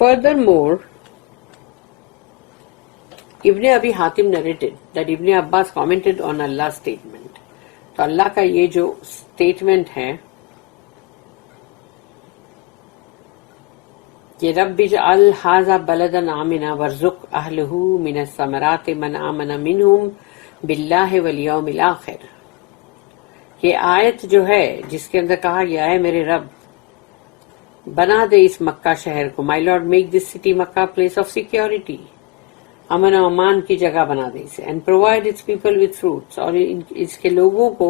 Furthermore, Ibn Abi Hatim narrated that Ibn Abbas commented on Allah's statement. تو اللہ کا یہ جو statement ہے کہ رب اجعل ھذا بلدا آمنا وارزق اہلہ من الثمرات من آمن منہم باللہ والیوم الآخر، یہ آیت جو ہے جس کے اندر کہا گیا ہے میرے رب بنا دے اس مکہ شہر کو، my lord make this city Makkah place of security, امن و امان کی جگہ بنا دے اسے، and provide its people with fruits, اور اس کے لوگوں کو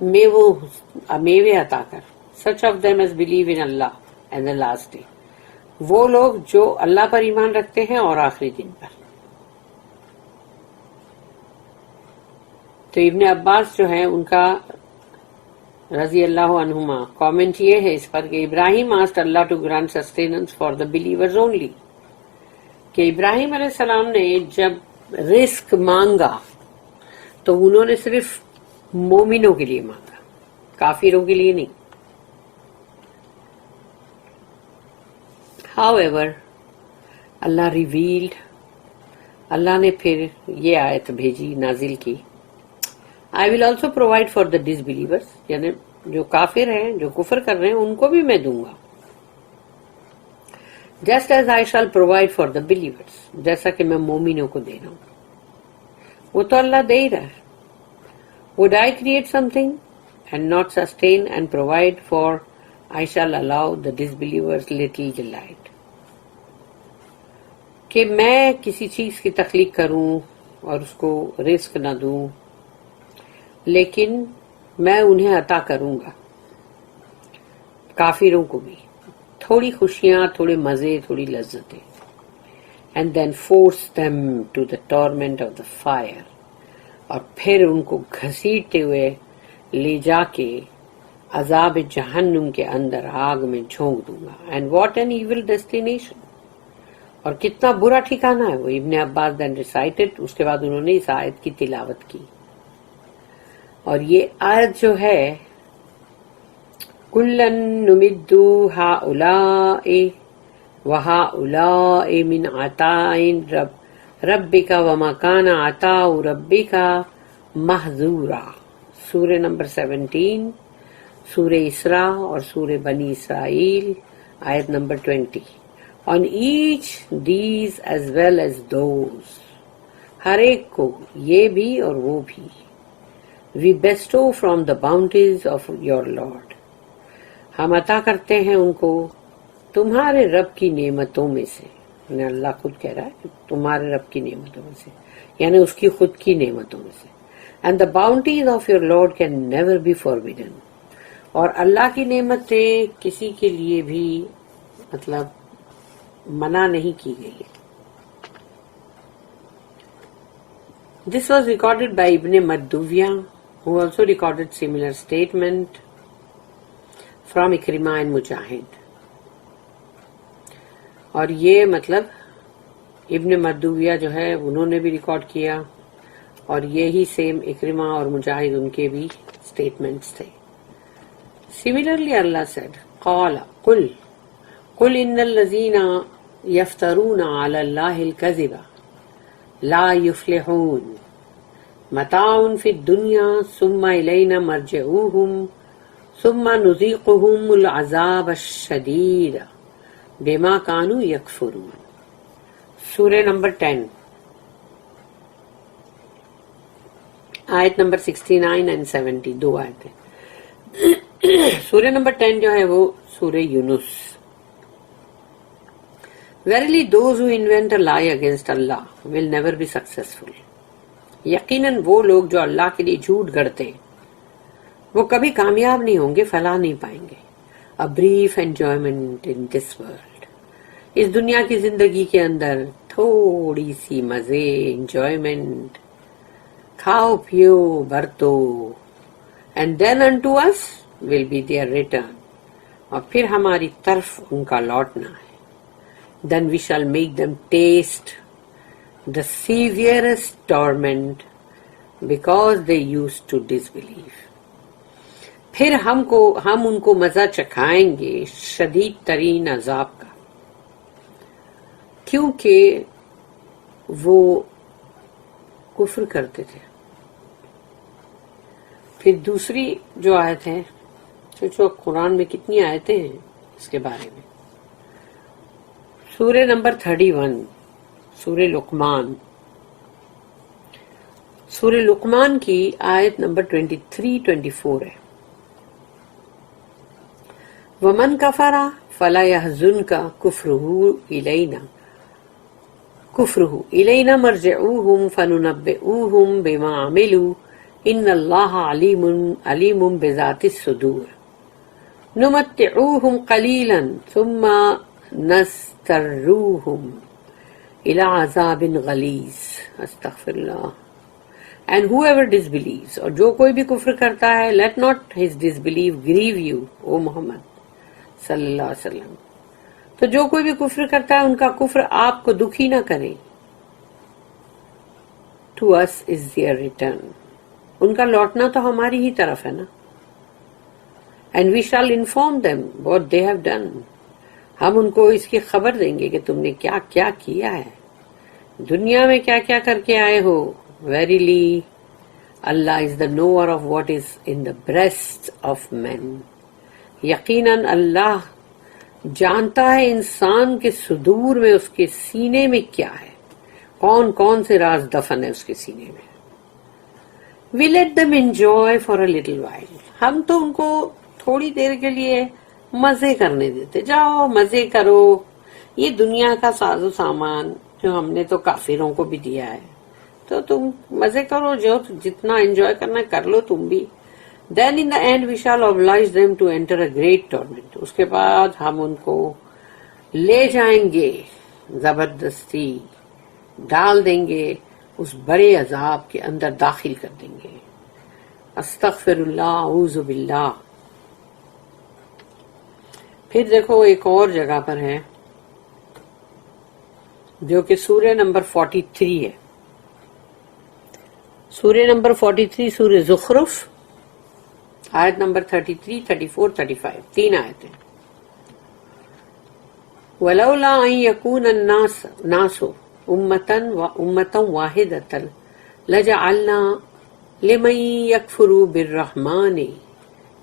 میوے عطا کر، such of them as believe in Allah and the last day, وہ لوگ جو اللہ پر ایمان رکھتے ہیں اور آخری دن پر۔ تو ابن عباس جو ہے ان کا رضی اللہ عنہما کامنٹ یہ ہے اس پر کہ Ibrahim asked Allah to grant sustenance for the believers only, کہ ابراہیم علیہ السلام نے جب رزق مانگا تو انہوں نے صرف مومنوں کے لیے مانگا، کافروں کے لیے نہیں۔ However, اللہ ریویلڈ، اللہ نے پھر یہ آیت بھیجی، نازل کی، I will also provide for the disbelievers، یعنی جو کافر ہیں، جو کفر کر رہے ہیں ان کو بھی میں دوں گا، just as I shall provide for the believers، جیسا کہ میں مومنوں کو دے رہا ہوں۔ وہ تو اللہ دے ہی رہا ہے۔ Would I create something and not sustain and provide for I shall allow the disbelievers little delight، کہ میں کسی چیز کی تخلیق کروں اور اس کو رزق نہ دوں، لیکن میں انہیں عطا کروں گا، کافروں کو بھی تھوڑی خوشیاں، تھوڑے مزے، تھوڑی لذتیں، and then force them to the torment of the fire، اور پھر ان کو گھسیٹتے ہوئے لے جا کے عذاب جہنم کے اندر آگ میں جھونک دوں گا۔ and what an evil destination، اور کتنا برا ٹھکانہ ہے وہ۔ ابن عباس then recited، اس کے بعد انہوں نے اس آیت کی تلاوت کی، اور یہ آیت جو ہے کُلًّا نُمِدُّ ہؤلاء وہؤلاء من عطاء ربک وما کان عطاء ربک محظورا، سورہ نمبر 17، سورہ اسراء اور سورہ بنی اسرائیل، آیت number 20۔ On each these as well as those، ہر ایک کو، یہ بھی اور وہ بھی، we bestow from the bounties of your Lord، ہم عطا کرتے ہیں ان کو تمہارے رب کی نعمتوں میں سے، یعنی اللہ خود کہہ رہا ہے کہ تمہارے رب کی نعمتوں میں سے، یعنی اس کی خود کی نعمتوں میں سے۔ and the bounties of your Lord can never be forbidden، اور اللہ کی نعمتیں کسی کے لیے بھی مطلب منع نہیں کی گئی ہے۔ This was recorded by Ibn Marduviyah، who also recorded similar statement from Ikrimah and Mujahid، اور یہ مطلب ابن مردویہ جو ہے انہوں نے بھی ریکارڈ کیا، اور یہی سیم اکرمہ اور مجاہد ان کے بھی سٹیٹمنٹس تھے۔ Similarly Allah said، قال قل ان الذین یفترون علی اللہ الکذب لا یفلحون، متاع فی الدنیا ثم الینا مرجعوہم ثم نذیقہم العذاب الشدید بما کانوا یکفرون، سورہ نمبر 10، آیت نمبر 69 and 70، دو آیتیں۔ سورہ نمبر 10 جو ہے وہ سورہ یونس۔ Verily those who invent a lie against Allah will never be successful، یقیناً وہ لوگ جو اللہ کے لیے جھوٹ گڑتے ہیں وہ کبھی کامیاب نہیں ہوں گے، فلاح نہیں پائیں گے۔ A brief enjoyment in this world، اس دنیا کی زندگی کے اندر تھوڑی سی مزے، انجوائمنٹ، کھاؤ پیو برتو، and then unto us will be their return، اور پھر ہماری طرف ان کا لوٹنا ہے۔ Then we shall make them taste the severest torment because they used to disbelieve، پھر ہم ان کو مزہ چکھائیں گے شدید ترین عذاب کا، کیونکہ وہ کفر کرتے تھے. پھر دوسری جو آیت ہے، سوچو قرآن میں کتنی آیتیں ہیں اس کے بارے میں. سورہ نمبر 31، سورہ لقمان. سورہ لقمان کی آیت نمبر 23-24 ہے. وَمَنْ كَفَرَ فَلَا يَحْزُنْكَ كُفْرُهُ إِلَيْنَا مَرْجِعُوهُمْ فَنُنَبِّئُوهُمْ بِمَا عَمِلُوا إِنَّ اللَّهَ عَلِيمٌ بِذَاتِ الصُّدُورِ نُمَتِّعُوهُمْ قَلِيلًا ثُمَّ نَسْتَرُّوهُمْ إِلَى عَذَابٍ غَلِيظٍ. استغفر اللہ. And whoever disbelieves، اور جو کوئی بھی کفر کرتا ہے، let not his disbelief grieve you او محمد صلی اللہ علیہ وسلم. تو جو کوئی بھی کفر کرتا ہے ان کا کفر آپ کو دکھی نہ کرے. To us is their return، ان کا لوٹنا تو ہماری ہی طرف ہے نا. And we shall inform them what they have done، ہم ان کو اس کی خبر دیں گے کہ تم نے کیا کیا کیا ہے، دنیا میں کیا کیا کر کے آئے ہو. Verily Allah is the knower of what is in the breasts of men، یقیناً اللہ جانتا ہے انسان کے صدور میں، اس کے سینے میں کیا ہے، کون کون سے راز دفن ہے اس کے سینے میں. We let them enjoy for a little while، ہم تو ان کو تھوڑی دیر کے لیے مزے کرنے دیتے. جاؤ مزے کرو، یہ دنیا کا ساز و سامان جو ہم نے تو کافروں کو بھی دیا ہے، تو تم مزے کرو، جو جتنا انجوائے کرنا کر لو تم بھی. Then in the end we shall oblige them to enter a great torment، اس کے بعد ہم ان کو لے جائیں گے، زبردستی ڈال دیں گے اس بڑے عذاب کے اندر، داخل کر دیں گے. استغفر اللہ، اعوذ باللہ. پھر دیکھو ایک اور جگہ پر ہے جو کہ سورہ نمبر 43 ہے. سورہ نمبر 43 سورہ زخرف، آیت نمبر 33، 34، 35، تین آیتیں. وَلَوْلَا أَن يَكُونَ النَّاسُ أُمَّةً وَاحِدَةً لَجَعَلْنَا لِمَن يَكْفُرُ بِالرَّحْمَنِ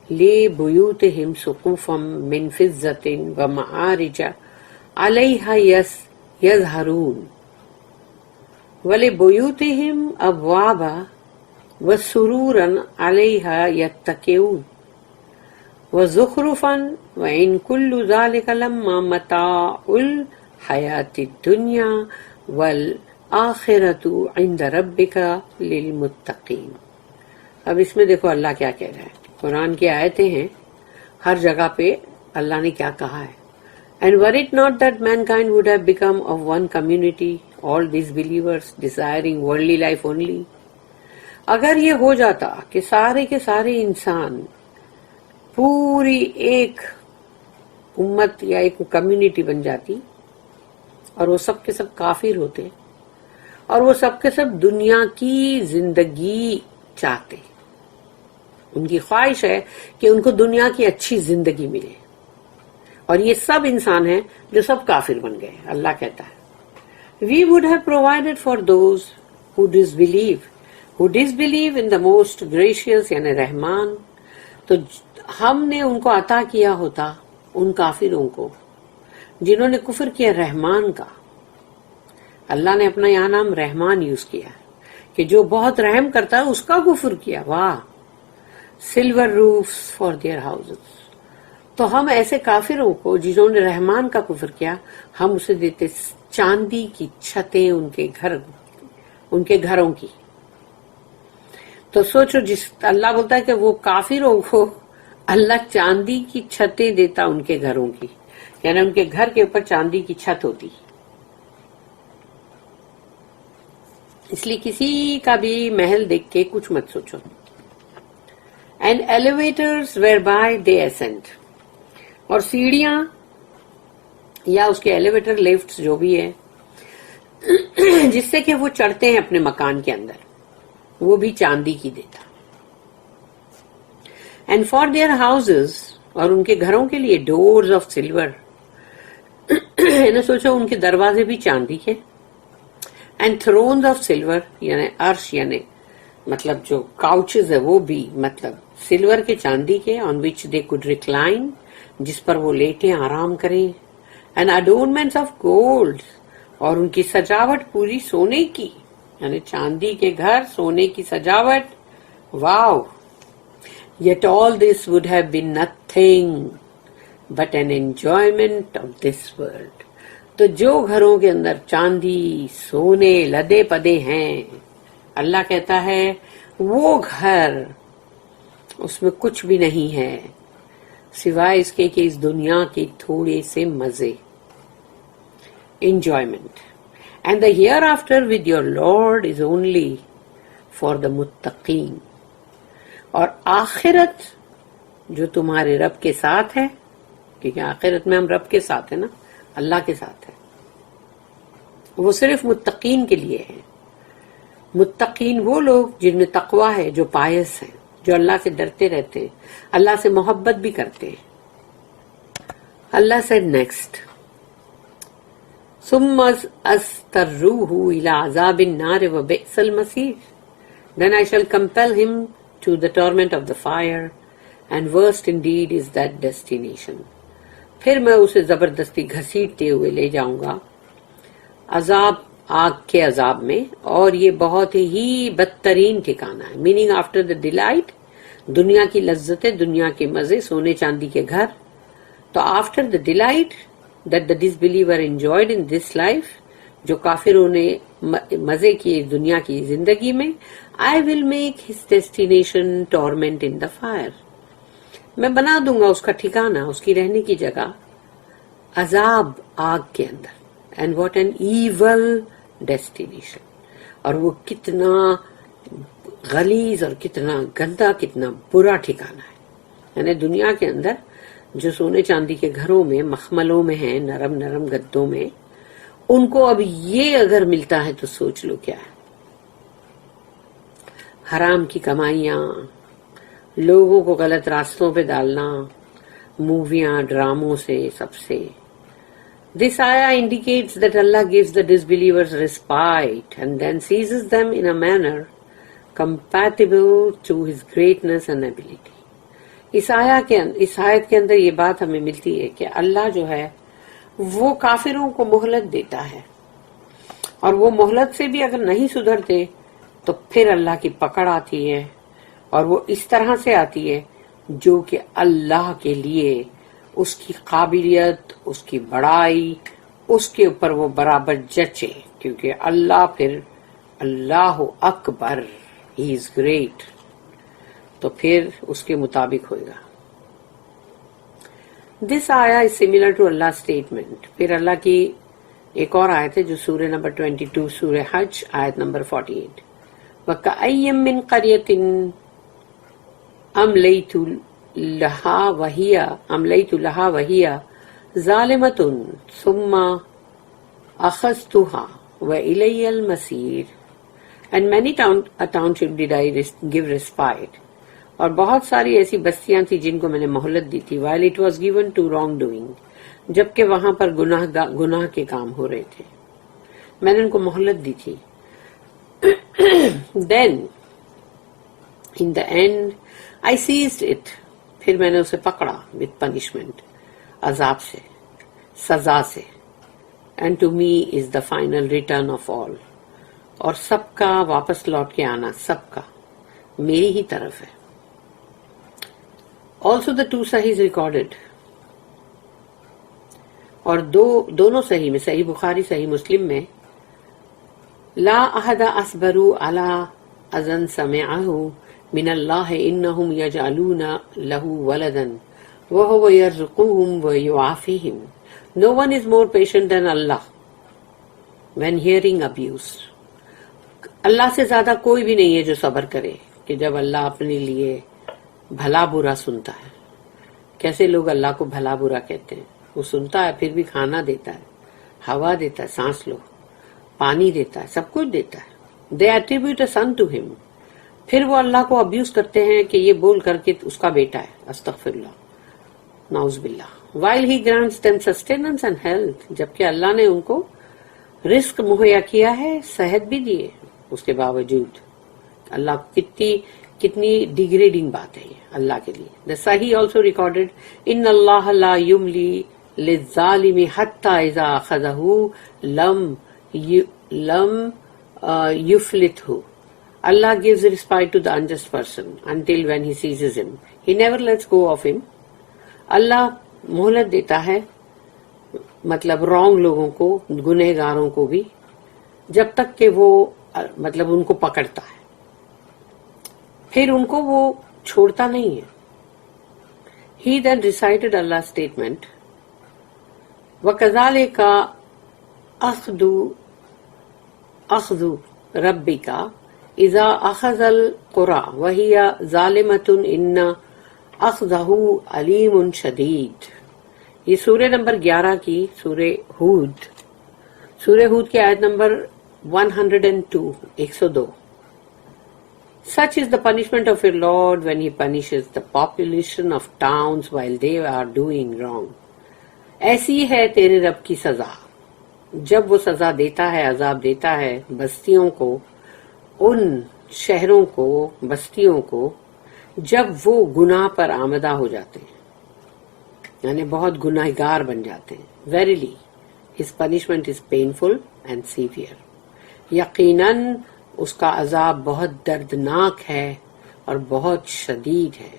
لِبُيُوتِهِمْ سُقُوفًا مِّن فِضَّةٍ وَمَعَارِجَ عَلَيْهَا يَظْهَرُونَ وَلِبُيُوتِهِمْ أَبْوَابًا وَسُرُورًا عَلَيْهَا يَتَّكِئُونَ وَزُخْرُفًا وَإِن كُلُّ ذَلِكَ لَمَّا مَتَاعُ الْحَيَاةِ الدُّنْيَا وَالْآخِرَةُ عِندَ رَبِّكَ لِلْمُتَّقِينَ. اب اس میں دیکھو اللہ کیا کہہ رہا ہے. قرآن کی آیتیں ہیں، ہر جگہ پہ اللہ نے کیا کہا ہے. And were it not that mankind would have become of one community، all these believers desiring worldly life only، اگر یہ ہو جاتا کہ سارے کے سارے انسان پوری ایک امت یا ایک کمیونٹی بن جاتی اور وہ سب کے سب کافر ہوتے اور وہ سب کے سب دنیا کی زندگی چاہتے، ان کی خواہش ہے کہ ان کو دنیا کی اچھی زندگی ملے، اور یہ سب انسان ہیں جو سب کافر بن گئے. اللہ کہتا ہے We would have provided for those who disbelieve in the most gracious یعنی رحمان، تو ہم نے ان کو عطا کیا ہوتا ان کافروں کو جنہوں نے کفر کیا رحمان کا. اللہ نے اپنا یہاں نام رحمان یوز کیا کہ جو بہت رحم کرتا ہے اس کا کفر کیا. واہ. سلور روفs فار دیئر ہاؤسز، تو ہم ایسے کافروں کو جنہوں نے رحمان کا کفر کیا، ہم اسے دیتے چاندی کی چھتیں ان کے گھروں کی. تو سوچو، جس اللہ بولتا ہے کہ وہ کافروں کو اللہ چاندی کی چھتیں دیتا ان کے گھروں کی، یعنی ان کے گھر کے اوپر چاندی کی چھت ہوتی. اس لیے کسی کا بھی محل دیکھ کے کچھ مت سوچو. And elevators whereby they ascend، اور سیڑھیاں یا اس کے ایلیویٹر لفٹس جو بھی ہے جس سے کہ وہ چڑھتے ہیں اپنے مکان کے اندر، وہ بھی چاندی کی دیتا. And for their houses، اور ان کے گھروں کے لیے doors of silver میں نے سوچا ان کے دروازے بھی چاندی کے, اینڈ تھرونز آف سلور, یعنی عرش یعنی مطلب جو کاؤچز ہے وہ بھی مطلب سلور کے, چاندی کے, آن وچ دے کوڈ ریکلائن, جس پر وہ لیٹیں آرام کریں, اینڈ اڈورنمنٹس آف گولڈ, اور ان کی سجاوٹ پوری سونے کی, یعنی چاندی کے گھر, سونے کی سجاوٹ. واو. Yet all this would have been nothing but an enjoyment of this world. تو جو گھروں کے اندر چاندی سونے لدے پدے ہیں, اللہ کہتا ہے وہ گھر, اس میں کچھ بھی نہیں ہے سوائے اس کے کہ اس دنیا کے تھوڑے سے مزے, enjoyment. And the hereafter with your Lord is only for the muttaqeen. اور آخرت جو تمہارے رب کے ساتھ ہے, کیونکہ آخرت میں ہم رب کے ساتھ ہیں نا, اللہ کے ساتھ ہے, وہ صرف متقین کے لیے ہے. متقین وہ لوگ جن میں تقوی ہے, جو پائس ہیں, جو اللہ سے ڈرتے رہتے ہیں, اللہ سے محبت بھی کرتے ہیں. اللہ سے نیکسٹ, ثم أضطروه إلى عذاب النار وبئس المصير. Then I shall compel him to the torment of the fire, and worst indeed is that destination. پھر میں اسے زبردستی گھسیٹتے ہوئے لے جاؤں گا عذاب, آگ کے عذاب میں, اور یہ بہت ہی بدترین ٹھکانہ ہے. میننگ آفٹر دا ڈیلائٹ, دنیا کی لذتیں, دنیا کے مزے, سونے چاندی کے گھر, تو after the delight that the disbeliever enjoyed in this life, جو کافروں نے مزے کیے دنیا کی زندگی میں, I will make his destination torment in the fire. میں بنا دوں گا اس کا ٹھکانہ, اس کی رہنے کی جگہ عذاب آگ کے اندر. And what an evil destination. اور وہ کتنا غلیظ اور کتنا گندا, کتنا برا ٹھکانہ ہے. یعنی دنیا کے اندر جو سونے چاندی کے گھروں میں, مخملوں میں ہیں, نرم نرم گدوں میں, ان کو اب یہ اگر ملتا ہے تو سوچ لو کیا ہے. حرام کی کمائیاں, لوگوں کو غلط راستوں پہ ڈالنا, موویاں ڈراموں سے, سب سے. This ayah indicates that Allah gives the disbelievers respite and then seizes them in a manner compatible to His greatness and ability. اس آیت کے اندر یہ بات ہمیں ملتی ہے کہ اللہ جو ہے وہ کافروں کو مہلت دیتا ہے, اور وہ مہلت سے بھی اگر نہیں سدھرتے تو پھر اللہ کی پکڑ آتی ہے, اور وہ اس طرح سے آتی ہے جو کہ اللہ کے لیے اس کی قابلیت, اس کی بڑائی, اس کے اوپر وہ برابر جچے, کیونکہ اللہ پھر اللہ اکبر, ہی از گریٹ, تو پھر اس کے مطابق ہوئے گا. دس آیا از سملر ٹو اللہ اسٹیٹمنٹ. پھر اللہ کی ایک اور آیت ہے جو سورہ نمبر 22, سورہ حج, آیت نمبر 48. وَكَأَيٍّ مِّن قَرْيَةٍ أَمْلَيْتُ لَهَا وَهِيَ ظَالِمَةٌ ثُمَّ أَخَذْتُهَا وَإِلَيَّ الْمَصِيرُ. And many township did I give respite. اور بہت ساری ایسی بستیاں تھی جن کو میں نے مہلت دی تھی, while it was given to wrong doing, جبکہ وہاں پر گناہ کے کام ہو رہے تھے, میں نے ان کو مہلت دی تھی. Then in the end I seized it, پھر میں نے اسے پکڑا with punishment, عذاب سے, سزا سے. And to me is the final return of all. اور سب کا واپس لوٹ کے آنا, سب کا میری ہی طرف ہے. Also the two Sahihs recorded, اور دونوں صحیح میں, صحیح بخاری صحیح مسلم میں, لا احد اصبر على اذن سمعه من اللہ انہم یجعلون له ولدا وهو يرزقهم ويعافيهم. No one is more patient than Allah when hearing abuse. اللہ سے زیادہ کوئی بھی نہیں ہے جو صبر کرے کہ جب اللہ اپنے لیے بھلا برا سنتا ہے. کیسے لوگ اللہ کو بھلا برا کہتے ہیں, وہ سنتا ہے, پھر بھی کھانا دیتا ہے, ہوا دیتا ہے, سانس لو, پانی دیتا ہے, سب کچھ دیتا ہے. They attribute a son to him. پھر وہ اللہ کو ابیوز کرتے ہیں کہ یہ بول کر کے اس کا بیٹا ہے. استغفر اللہ, نعوذ باللہ. while he grants them sustenance and health, جبکہ اللہ نے ان کو رزق مہیا کیا ہے، صحت بھی دیے، اس کے باوجود اللہ کتنی ڈیگریڈنگ بات ہے یہ اللہ کے لیے. The Sahih also recorded, ان اللہ لا یملی للظالم حتی اذا اخذہ لم یفلتہ. Allah gives respite to the unjust person until when he seizes him. He never lets go of him. اللہ مہلت دیتا ہے مطلب رانگ لوگوں کو، گنہگاروں کو بھی، جب تک کہ وہ مطلب ان کو پکڑتا ہے، پھر ان کو وہ چھوڑتا نہیں ہے. He then recited Allah's statement, وَكَذَلِكَ أَخْذُ رَبِّكَ اذا اخذ القرى وهي ظالمة ان اخذه علیم شدید. یہ سورہ نمبر 11 کی سورہ ہود کی آیت number 102. Such is the punishment of your Lord when he punishes the population of towns while they are doing wrong. ایسی ہے تیرے رب کی سزا جب وہ سزا دیتا ہے، عذاب دیتا ہے بستیوں کو، ان شہروں کو، بستیوں کو، جب وہ گناہ پر آمدہ ہو جاتے ہیں، یعنی بہت گناہگار بن جاتے ہیں. Verily, his punishment is painful and severe. یقیناً اس کا عذاب بہت دردناک ہے اور بہت شدید ہے.